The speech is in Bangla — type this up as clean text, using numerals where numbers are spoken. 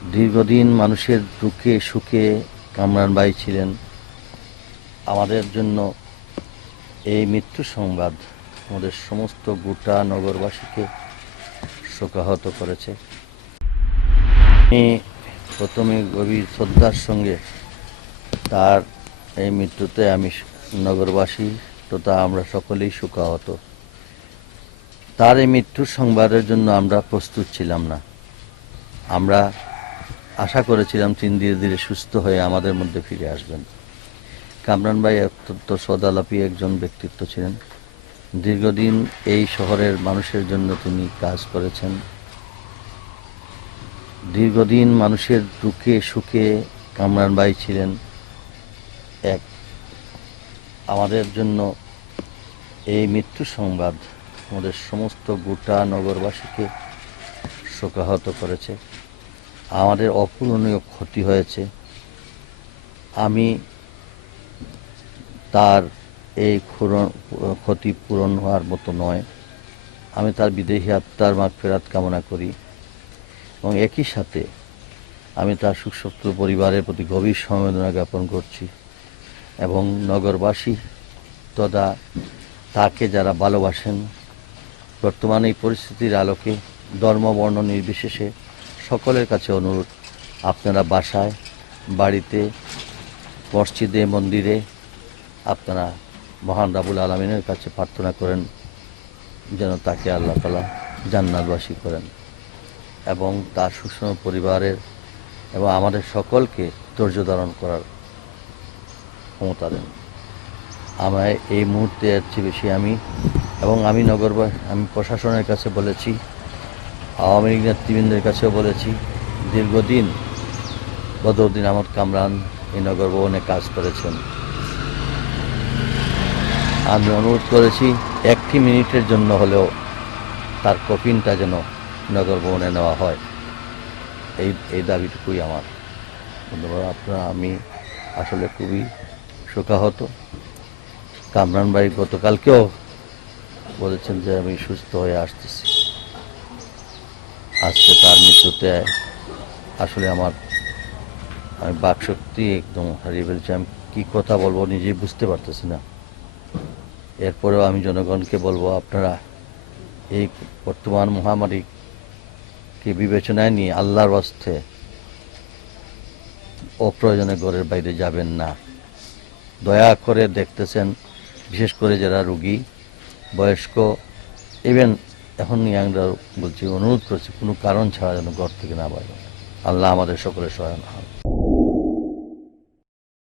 দীর্ঘদিন মানুষের দুঃখে সুখে কামরান ভাই ছিলেন। আমাদের জন্য এই মৃত্যু সংবাদ আমাদের সমস্ত গোটা নগরবাসীকে শোকাহত করেছে। আমি প্রথমে গভীর শ্রদ্ধার সঙ্গে তার এই মৃত্যুতে আমি নগরবাসী তথা আমরা সকলেই শোকাহত। তার এই মৃত্যুর সংবাদের জন্য আমরা প্রস্তুত ছিলাম না। আমরা আশা করেছিলাম তিনি ধীরে ধীরে সুস্থ হয়ে আমাদের মধ্যে ফিরে আসবেন। কামরান ভাই অত্যন্ত সদালাপী একজন ব্যক্তিত্ব ছিলেন। দীর্ঘদিন এই শহরের মানুষের জন্য তিনি কাজ করেছেন। দীর্ঘদিন মানুষের দুঃখে সুখে কামরান ভাই ছিলেন এক। আমাদের জন্য এই মৃত্যু সংবাদ আমাদের সমস্ত গোটা নগরবাসীকে শোকাহত করেছে। আমাদের অপূরণীয় ক্ষতি হয়েছে। আমি তার এই ক্ষতি পূরণ হওয়ার মতো নয়। আমি তার বিদেহী আত্মার মাগফিরাত কামনা করি এবং একই সাথে আমি তার শোকসপ্ত পরিবারের প্রতি গভীর সমবেদনা জ্ঞাপন করছি এবং নগরবাসী তথা তাকে যারা ভালোবাসেন বর্তমান এই পরিস্থিতির আলোকে ধর্ম বর্ণ নির্বিশেষে সকলের কাছে অনুরোধ, আপনারা বাসায় বাড়িতে মসজিদে মন্দিরে আপনারা মহান রাব্বুল আলামিনের কাছে প্রার্থনা করেন যেন তাকে আল্লাহ তাআলা জান্নাতবাসী করেন এবং তার সুষম পরিবারের এবং আমাদের সকলকে ধৈর্য ধারণ করার ক্ষমতা দেন। আমরা এই মুহূর্তে এর চেয়ে বেশি আমি প্রশাসনের কাছে বলেছি, আওয়ামী লীগ নেতৃবৃন্দের কাছেও বলেছি, দীর্ঘদিন বদরউদ্দিন আহমদ কামরান এই নগর ভবনে কাজ করেছেন। আমি অনুরোধ করেছি একটি মিনিটের জন্য হলেও তার কফিনটা যেন নগর ভবনে নেওয়া হয়। এই দাবিটুকুই আমার। ধন্যবাদ। আমি আসলে খুবই শোকাহত। কামরান ভাই গতকালকেও বলেছেন যে আমি সুস্থ হয়ে আসতেছি। আজকে তার মৃত্যুতে আসলে আমি বাকশক্তি একদম হারিয়ে ফেলছি। আমি কী কথা বলবো নিজেই বুঝতে পারতেছি না। এরপরেও আমি জনগণকে বলবো, আপনারা এই বর্তমান মহামারীকে বিবেচনায় নিয়ে আল্লাহর ওয়াস্তে অপ্রয়োজনে ঘরের বাইরে যাবেন না। দয়া করে দেখতেছেন, বিশেষ করে যারা রোগী বয়স্ক ইভেন এখন ইয়াংরা বলছি, অনুরোধ করছি কোনো কারণ ছাড়া যেন ঘর থেকে না বাইরে। আল্লাহ আমাদের সকলের সহায় হন।